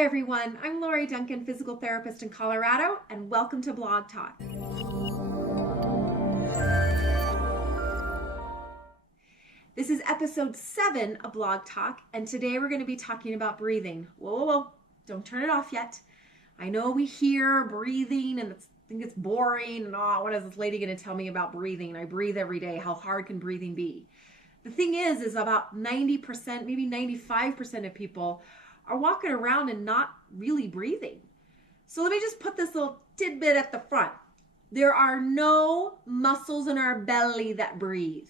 Hi everyone, I'm Lori Duncan, physical therapist in Colorado, and welcome to Blog Talk. This is episode 7 of Blog Talk, and today we're going to be talking about breathing. Whoa, don't turn it off yet. I know we hear breathing and think it's boring, and what is this lady going to tell me about breathing? I breathe every day. How hard can breathing be? The thing is about 90%, maybe 95% of people are walking around and not really breathing. So let me just put this little tidbit at the front. There are no muscles in our belly that breathe.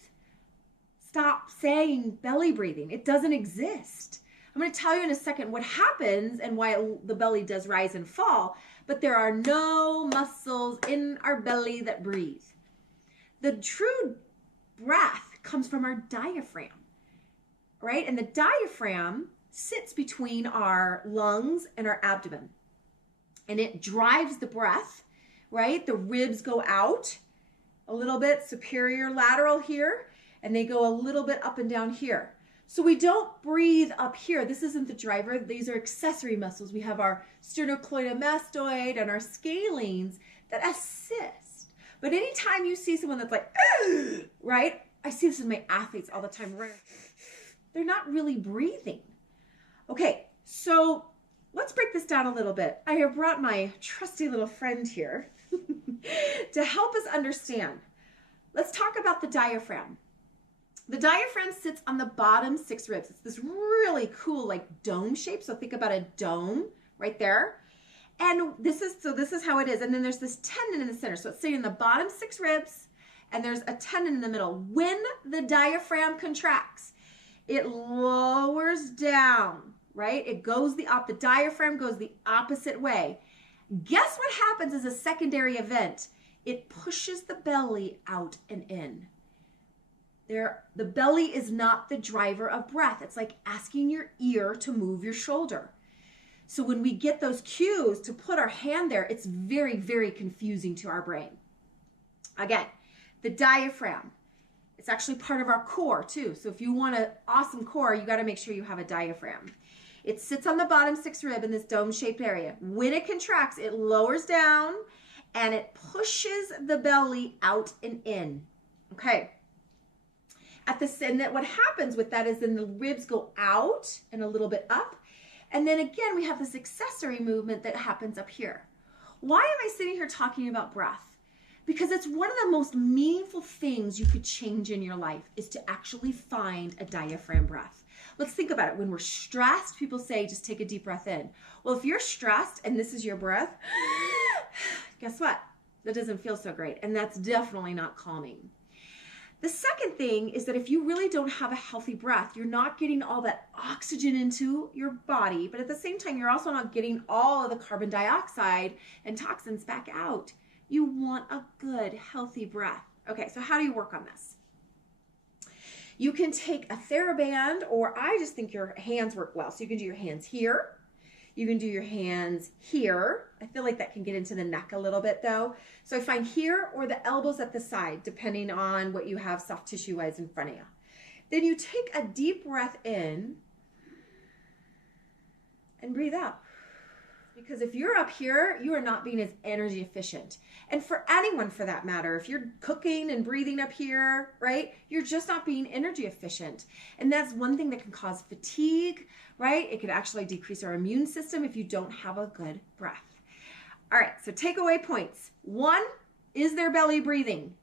Stop saying belly breathing. It doesn't exist. I'm going to tell you in a second what happens and why the belly does rise and fall, but there are no muscles in our belly that breathe. The true breath comes from our diaphragm, right? And the diaphragm sits between our lungs and our abdomen, and it drives the breath, right? The ribs go out a little bit, superior lateral here, and they go a little bit up and down here. So we don't breathe up here. This isn't the driver. These are accessory muscles. We have our sternocleidomastoid and our scalenes that assist. But anytime you see someone that's like, right? I see this in my athletes all the time. They're not really breathing. Okay, so let's break this down a little bit. I have brought my trusty little friend here to help us understand. Let's talk about the diaphragm. The diaphragm sits on the bottom 6 ribs. It's this really cool like dome shape. So think about a dome right there. And this is how it is. And then there's this tendon in the center. So it's sitting in the bottom 6 ribs, and there's a tendon in the middle. When the diaphragm contracts, it lowers down, right? The diaphragm goes the opposite way. Guess what happens as a secondary event? It pushes the belly out and in. The belly is not the driver of breath. It's like asking your ear to move your shoulder. So when we get those cues to put our hand there, it's very, very confusing to our brain. Again, the diaphragm, it's actually part of our core too. So if you want an awesome core, you got to make sure you have a diaphragm. It sits on the bottom 6 rib in this dome-shaped area. When it contracts, it lowers down and it pushes the belly out and in. Okay. And what happens with that is then the ribs go out and a little bit up. And then again, we have this accessory movement that happens up here. Why am I sitting here talking about breath? Because it's one of the most meaningful things you could change in your life is to actually find a diaphragm breath. Let's think about it. When we're stressed, people say, just take a deep breath in. Well, if you're stressed and this is your breath, guess what? That doesn't feel so great. And that's definitely not calming. The second thing is that if you really don't have a healthy breath, you're not getting all that oxygen into your body, but at the same time, you're also not getting all of the carbon dioxide and toxins back out. You want a good, healthy breath. Okay, so how do you work on this? You can take a TheraBand, or I just think your hands work well. So you can do your hands here. You can do your hands here. I feel like that can get into the neck a little bit though. So I find here or the elbows at the side, depending on what you have soft tissue-wise in front of you. Then you take a deep breath in and breathe out. Because if you're up here, you are not being as energy efficient. And for anyone for that matter, if you're cooking and breathing up here, right, you're just not being energy efficient. And that's one thing that can cause fatigue, right? It could actually decrease our immune system if you don't have a good breath. All right, so takeaway points. 1, is there belly breathing?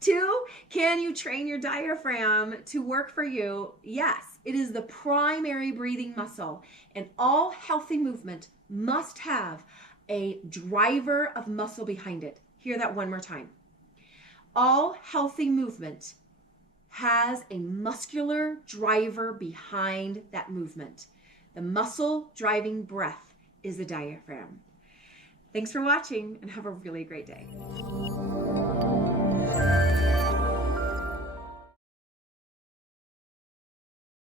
2, can you train your diaphragm to work for you? Yes, it is the primary breathing muscle, and all healthy movement must have a driver of muscle behind it. Hear that one more time. All healthy movement has a muscular driver behind that movement. The muscle driving breath is the diaphragm. Thanks for watching and have a really great day.